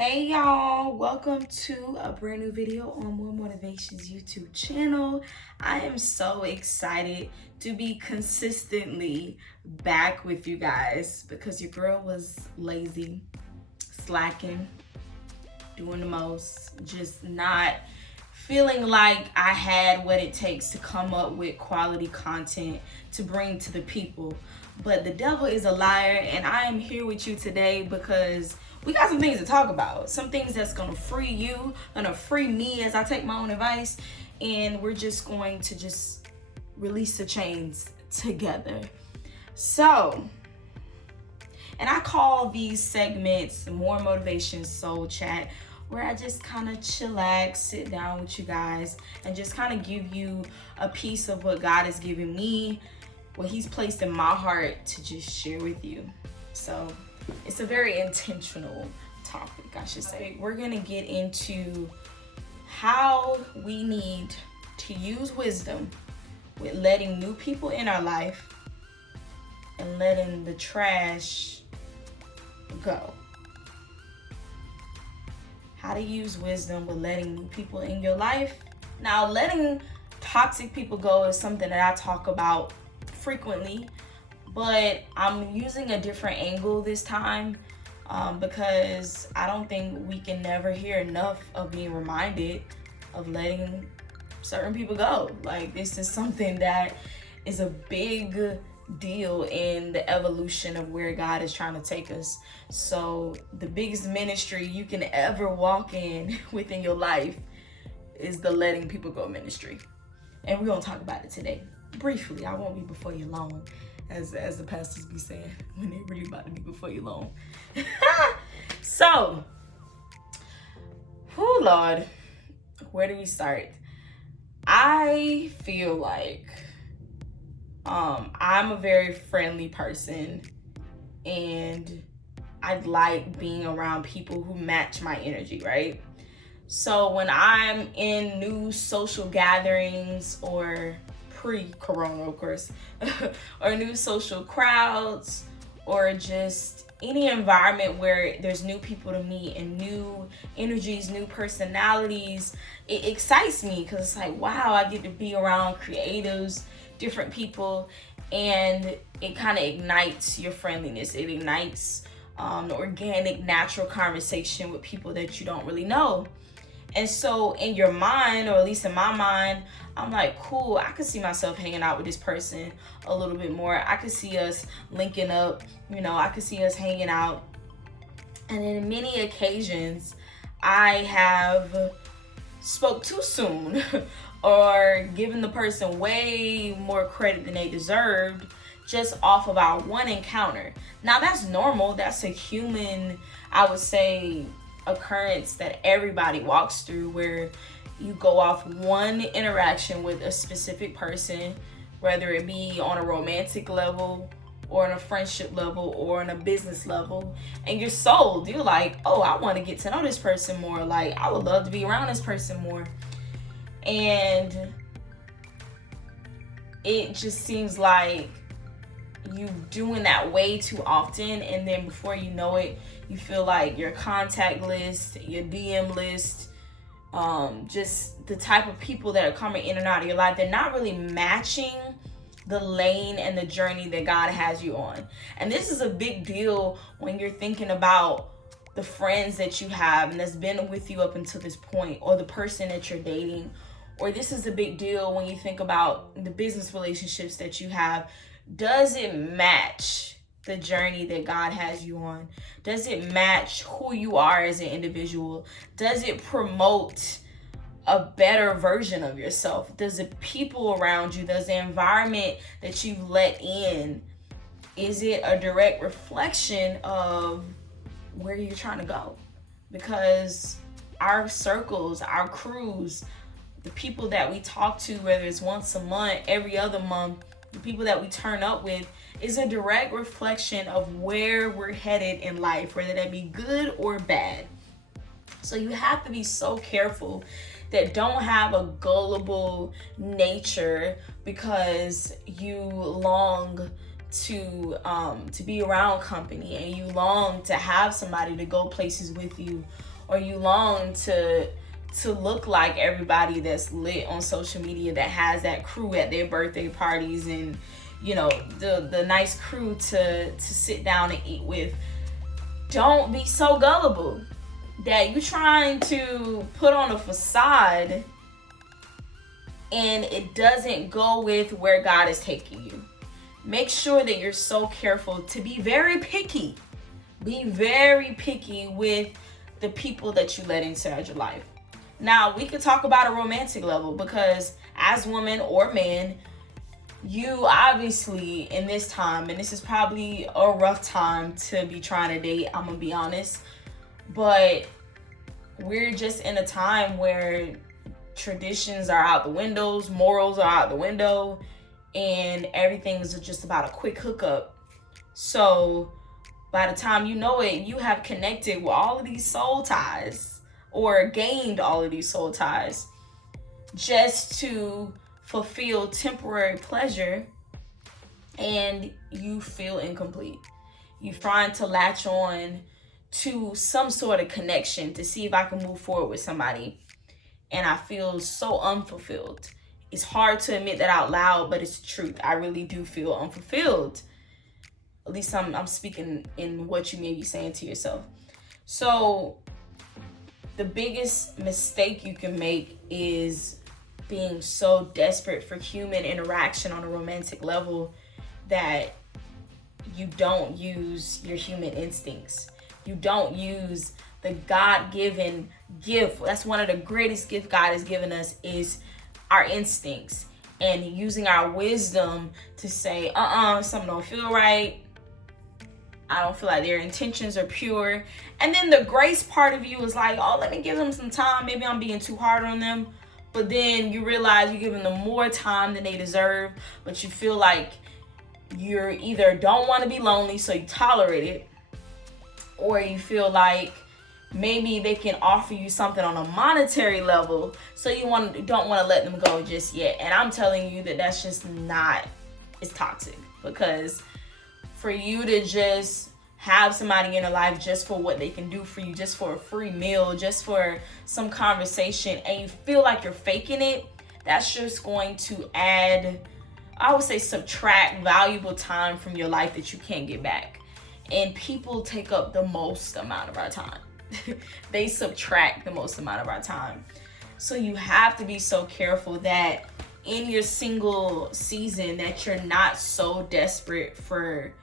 Hey y'all, welcome to a brand new video on More Motivations YouTube channel. I am so excited to be consistently back with you guys because your girl was lazy, slacking, doing the most, just not feeling like I had what it takes to come up with quality content to bring to the people. But the devil is a liar, and I am here with you today because we got some things to talk about. Some things that's gonna free you, gonna free me as I take my own advice, and we're just going to just release the chains together. So, and I call these segments More Motivation Soul Chat, where I just kind of chillax, sit down with you guys, and just kind of give you a piece of what God has given me, what He's placed in my heart to just share with you. So it's a very intentional topic, I should say. We're gonna get into how we need to use wisdom with letting new people in our life and letting the trash go. How to use wisdom with letting new people in your life. Now, letting toxic people go is something that I talk about frequently, but I'm using a different angle this time because I don't think we can never hear enough of being reminded of letting certain people go. Like, this is something that is a big deal in the evolution of where God is trying to take us. So the biggest ministry you can ever walk in within your life is the letting people go ministry. And we're gonna talk about it today. Briefly, I won't be before you long, as the pastors be saying when they really about to be before you long. So, oh Lord, where do we start? I feel like I'm a very friendly person, and I like being around people who match my energy, right? So when I'm in new social gatherings, or pre-corona, of course, or new social crowds, or just any environment where there's new people to meet and new energies, new personalities, it excites me because it's like, wow, I get to be around creatives, different people, and it kind of ignites your friendliness. It ignites the organic, natural conversation with people that you don't really know. And so in your mind, or at least in my mind, I'm like, cool, I could see myself hanging out with this person a little bit more. I could see us linking up, I could see us hanging out. And in many occasions, I have spoke too soon or given the person way more credit than they deserved just off of our one encounter. Now that's normal. That's a human, I would say, occurrence that everybody walks through, where you go off one interaction with a specific person, whether it be on a romantic level or on a friendship level or on a business level, and you're sold. You're like, oh, I want to get to know this person more. Like, I would love to be around this person more. And it just seems like you doing that way too often, and then before you know it, you feel like your contact list, your DM list, just the type of people that are coming in and out of your life, they're not really matching the lane and the journey that God has you on. And this is a big deal when you're thinking about the friends that you have and that's been with you up until this point, or the person that you're dating. Or this is a big deal when you think about the business relationships that you have. Does it match the journey that God has you on? Does it match who you are as an individual? Does it promote a better version of yourself? Does the people around you, does the environment that you've let in, is it a direct reflection of where you're trying to go? Because our circles, our crews, the people that we talk to, whether it's once a month, every other month, the people that we turn up with, is a direct reflection of where we're headed in life, whether that be good or bad. So you have to be so careful that don't have a gullible nature because you long to be around company, and you long to have somebody to go places with you, or you long to look like everybody that's lit on social media, that has that crew at their birthday parties, and the nice crew to sit down and eat with. Don't be so gullible that you trying to put on a facade and it doesn't go with where God is taking you. Make sure that you're so careful to be very picky. Be very picky with the people that you let inside your life. Now, we could talk about a romantic level, because as women or men, you obviously in this time, and this is probably a rough time to be trying to date, I'm gonna be honest, but we're just in a time where traditions are out the windows, morals are out the window, and everything is just about a quick hookup. So by the time you know it, you have connected with all of these soul ties, or gained all of these soul ties, just to fulfill temporary pleasure, and you feel incomplete. You're trying to latch on to some sort of connection to see if I can move forward with somebody, and I feel so unfulfilled. It's hard to admit that out loud, but it's the truth. I really do feel unfulfilled. At least I'm speaking in what you may be saying to yourself. So the biggest mistake you can make is being so desperate for human interaction on a romantic level that you don't use your human instincts. You don't use the God-given gift. That's one of the greatest gifts God has given us, is our instincts, and using our wisdom to say, something don't feel right. I don't feel like their intentions are pure. And then the grace part of you is like, oh, let me give them some time. Maybe I'm being too hard on them. But then you realize you're giving them more time than they deserve, but you feel like you're either don't want to be lonely, so you tolerate it, or you feel like maybe they can offer you something on a monetary level, so you don't want to let them go just yet. And I'm telling you that that's just not, it's toxic, because for you to just have somebody in your life just for what they can do for you, just for a free meal, just for some conversation, and you feel like you're faking it, that's just going to add, I would say, subtract valuable time from your life that you can't get back. And people take up the most amount of our time. They subtract the most amount of our time. So you have to be so careful that in your single season that you're not so desperate for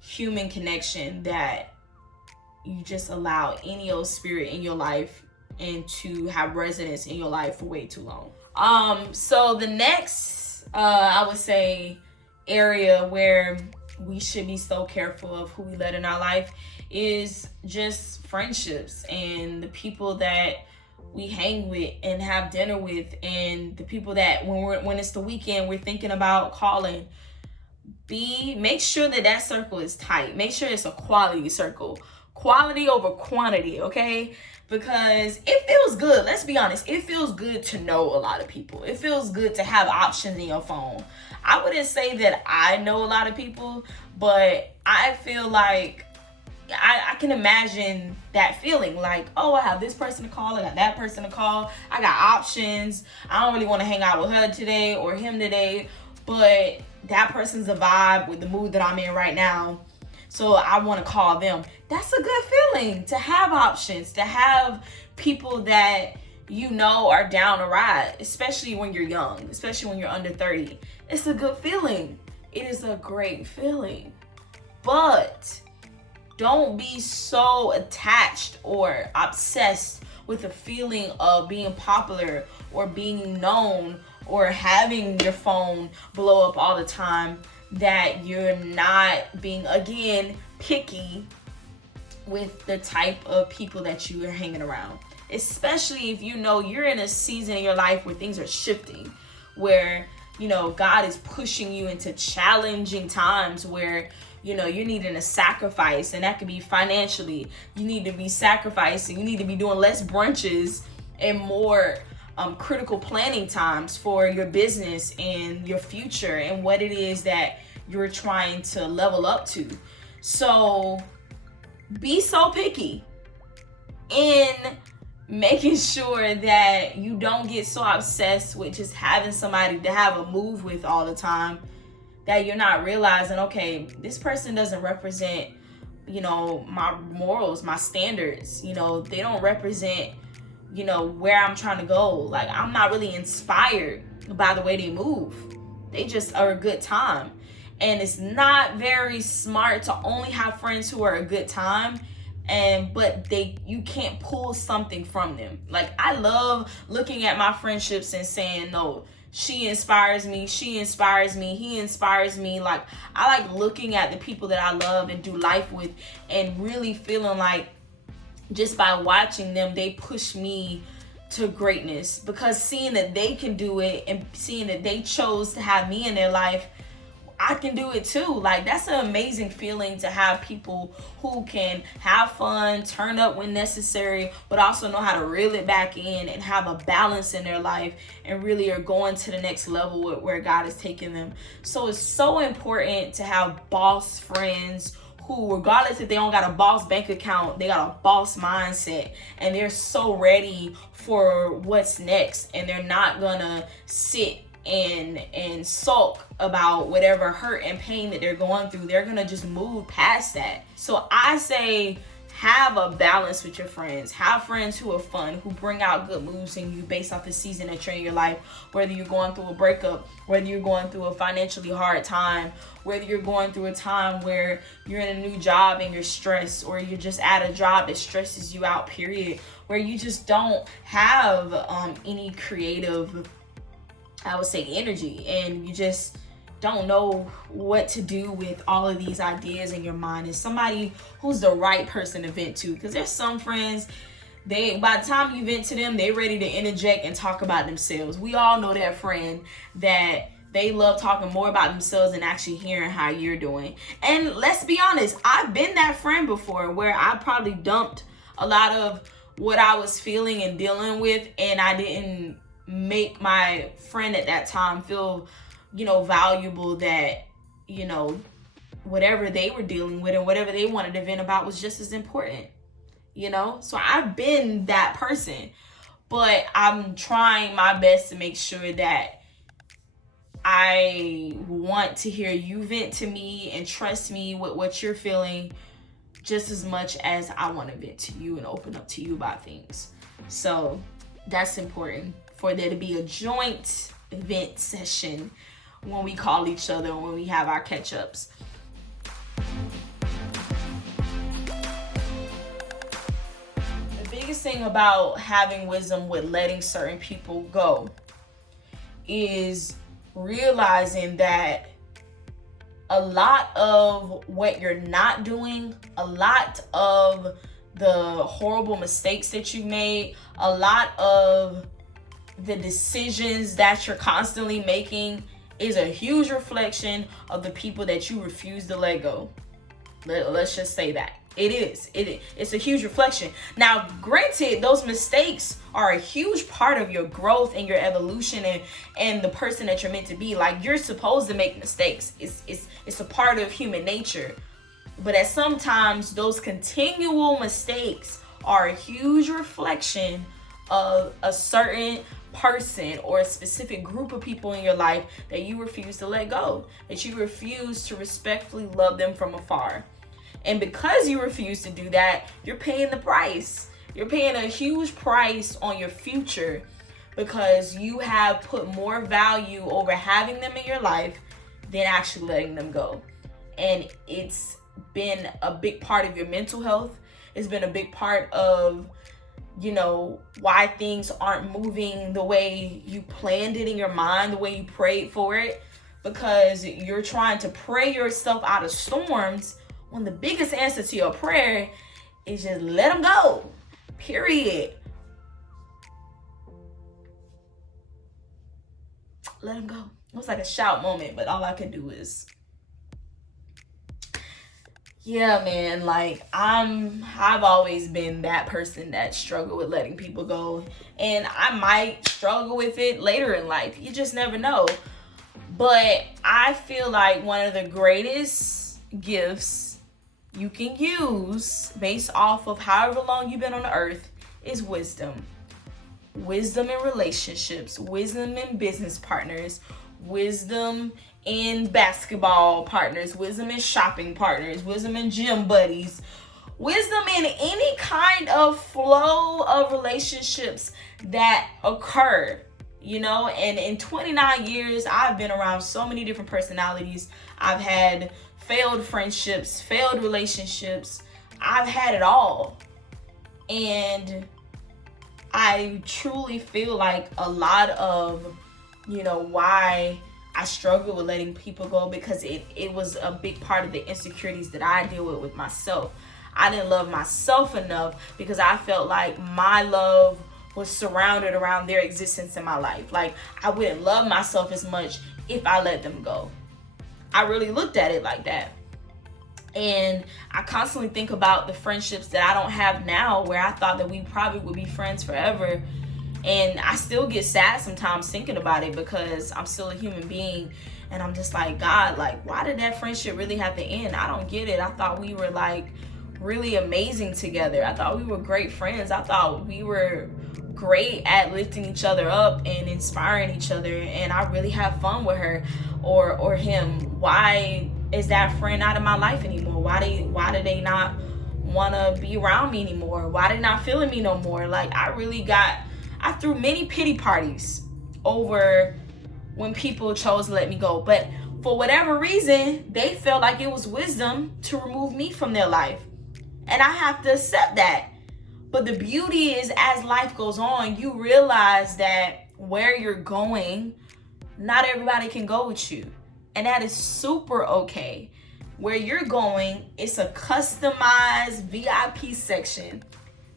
human connection that you just allow any old spirit in your life and to have residence in your life for way too long. So the next I would say area where we should be so careful of who we let in our life is just friendships, and the people that we hang with and have dinner with, and the people that when it's the weekend we're thinking about calling. Make sure that circle is tight. Make sure it's a quality circle. Quality over quantity, okay? Because it feels good. Let's be honest. It feels good to know a lot of people. It feels good to have options in your phone. I wouldn't say that I know a lot of people, but I feel like I can imagine that feeling, like, oh, I have this person to call, I got that person to call, I got options. I don't really want to hang out with her today or him today, but that person's a vibe with the mood that I'm in right now, so I want to call them. That's a good feeling, to have options, to have people that you know are down to ride, especially when you're young, especially when you're under 30. It's a good feeling. It is a great feeling. But don't be so attached or obsessed with the feeling of being popular or being known or having your phone blow up all the time that you're not being, again, picky with the type of people that you are hanging around. Especially if you know you're in a season in your life where things are shifting, where, God is pushing you into challenging times where, you're needing a sacrifice, and that could be financially. You need to be sacrificing. You need to be doing less brunches and more critical planning times for your business and your future and what it is that you're trying to level up to. So be so picky in making sure that you don't get so obsessed with just having somebody to have a move with all the time that you're not realizing, okay, this person doesn't represent, my morals, my standards. They don't represent, where I'm trying to go. Like, I'm not really inspired by the way they move. They just are a good time. And it's not very smart to only have friends who are a good time, but you can't pull something from them. Like, I love looking at my friendships and saying, no, she inspires me, he inspires me. Like, I like looking at the people that I love and do life with and really feeling like just by watching them, they push me to greatness, because seeing that they can do it and seeing that they chose to have me in their life, I can do it too. Like, that's an amazing feeling to have people who can have fun, turn up when necessary, but also know how to reel it back in and have a balance in their life and really are going to the next level with where God is taking them. So it's so important to have boss friends who, regardless if they don't got a boss bank account, they got a boss mindset and they're so ready for what's next, and they're not gonna sit and sulk about whatever hurt and pain that they're going through. They're gonna just move past that. So I say, have a balance with your friends. Have friends who are fun, who bring out good moves in you based off the season that you're in your life. Whether you're going through a breakup, whether you're going through a financially hard time, whether you're going through a time where you're in a new job and you're stressed, or you're just at a job that stresses you out, period, where you just don't have any creative, I would say, energy, and you just don't know what to do with all of these ideas in your mind, is somebody who's the right person to vent to. Because there's some friends, by the time you vent to them, they're ready to interject and talk about themselves. We all know that friend that they love talking more about themselves than actually hearing how you're doing. And let's be honest, I've been that friend before, where I probably dumped a lot of what I was feeling and dealing with, and I didn't make my friend at that time feel, valuable, that, whatever they were dealing with and whatever they wanted to vent about was just as important, So I've been that person, but I'm trying my best to make sure that I want to hear you vent to me and trust me with what you're feeling just as much as I want to vent to you and open up to you about things. So that's important, for there to be a joint vent session when we call each other and when we have our catch-ups. The biggest thing about having wisdom with letting certain people go is realizing that a lot of what you're not doing, a lot of the horrible mistakes that you made, a lot of the decisions that you're constantly making is a huge reflection of the people that you refuse to let go. Let's just say that. It's a huge reflection. Now, granted, those mistakes are a huge part of your growth and your evolution and the person that you're meant to be. Like, you're supposed to make mistakes. It's a part of human nature. But at sometimes those continual mistakes are a huge reflection of a certain person or a specific group of people in your life that you refuse to let go, that you refuse to respectfully love them from afar. And because you refuse to do that, you're paying the price. You're paying a huge price on your future, because you have put more value over having them in your life than actually letting them go. And it's been a big part of your mental health. It's been a big part of, why things aren't moving the way you planned it in your mind, the way you prayed for it, because you're trying to pray yourself out of storms when the biggest answer to your prayer is just let them go, period. Let them go. It was like a shout moment, but all I could do is, yeah, man, like I've always been that person that struggled with letting people go, and I might struggle with it later in life. You just never know. But I feel like one of the greatest gifts you can use based off of however long you've been on the earth is wisdom. Wisdom in relationships, wisdom in business partners, wisdom in basketball partners, wisdom in shopping partners, wisdom in gym buddies, wisdom in any kind of flow of relationships that occur. And in 29 years, I've been around so many different personalities. I've had failed friendships, failed relationships. I've had it all. And I truly feel like a lot of, why I struggle with letting people go, because it was a big part of the insecurities that I deal with myself. I didn't love myself enough because I felt like my love was surrounded around their existence in my life. Like, I wouldn't love myself as much if I let them go. I really looked at it like that. And I constantly think about the friendships that I don't have now, where I thought that we probably would be friends forever. And I still get sad sometimes thinking about it, because I'm still a human being. And I'm just like, God, like, why did that friendship really have to end? I don't get it. I thought we were like really amazing together. I thought we were great friends. I thought we were great at lifting each other up and inspiring each other. And I really have fun with her or him. Why is that friend not in my life anymore? Why do they not want to be around me anymore? Why they not feeling me no more? Like, I threw many pity parties over when people chose to let me go. But for whatever reason, they felt like it was wisdom to remove me from their life. And I have to accept that. But the beauty is, as life goes on, you realize that where you're going, not everybody can go with you. And that is super okay. Where you're going, it's a customized VIP section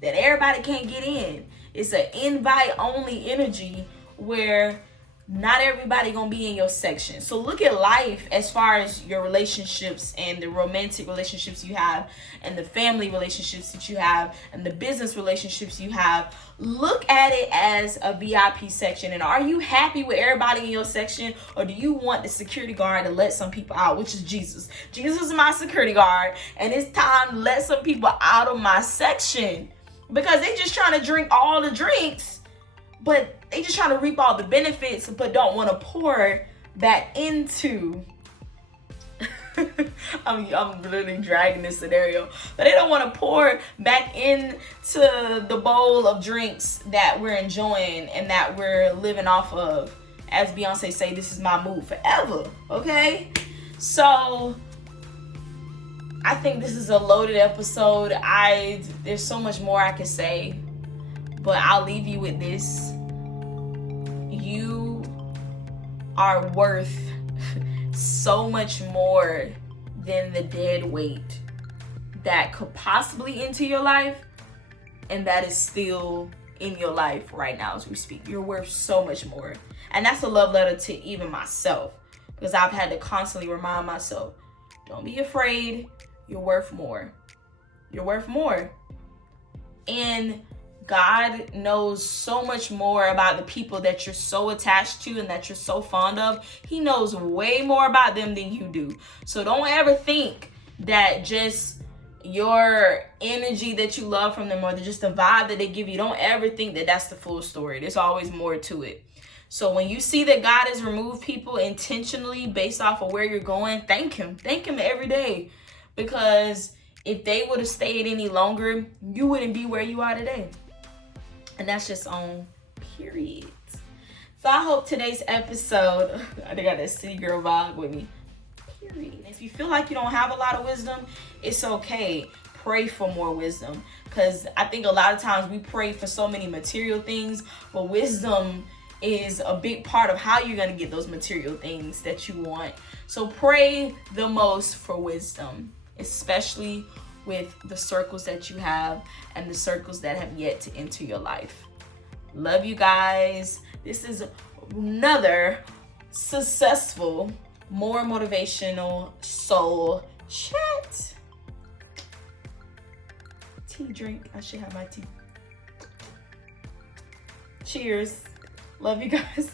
that everybody can't get in. It's an invite only energy where not everybody gonna be in your section. So look at life as far as your relationships and the romantic relationships you have and the family relationships that you have and the business relationships you have. Look at it as a VIP section. And are you happy with everybody in your section, or do you want the security guard to let some people out, which is Jesus? Jesus is my security guard, and it's time to let some people out of my section, because they just trying to drink all the drinks, but they just trying to reap all the benefits, but don't want to pour back into I'm literally dragging this scenario, but they don't want to pour back into the bowl of drinks that we're enjoying and that we're living off of. As Beyonce say, this is my mood forever. Okay, so I think this is a loaded episode. There's so much more I could say, but I'll leave you with this. You are worth so much more than the dead weight that could possibly enter your life, and that is still in your life right now as we speak. You're worth so much more. And that's a love letter to even myself, because I've had to constantly remind myself, don't be afraid. You're worth more. You're worth more. And God knows so much more about the people that you're so attached to and that you're so fond of. He knows way more about them than you do. So don't ever think that just your energy that you love from them, or just the vibe that they give you, don't ever think that that's the full story. There's always more to it. So when you see that God has removed people intentionally based off of where you're going, thank him. Thank him every day. Because if they would have stayed any longer, you wouldn't be where you are today. And that's just on period. So I hope today's episode, I got that city girl vibe with me. Period. If you feel like you don't have a lot of wisdom, it's okay. Pray for more wisdom. Because I think a lot of times we pray for so many material things, but wisdom is a big part of how you're going to get those material things that you want. So pray the most for wisdom, especially with the circles that you have and the circles that have yet to enter your life. Love you guys. This is another successful, more motivational soul chat. Tea drink. I should have my tea. Cheers. Love you guys.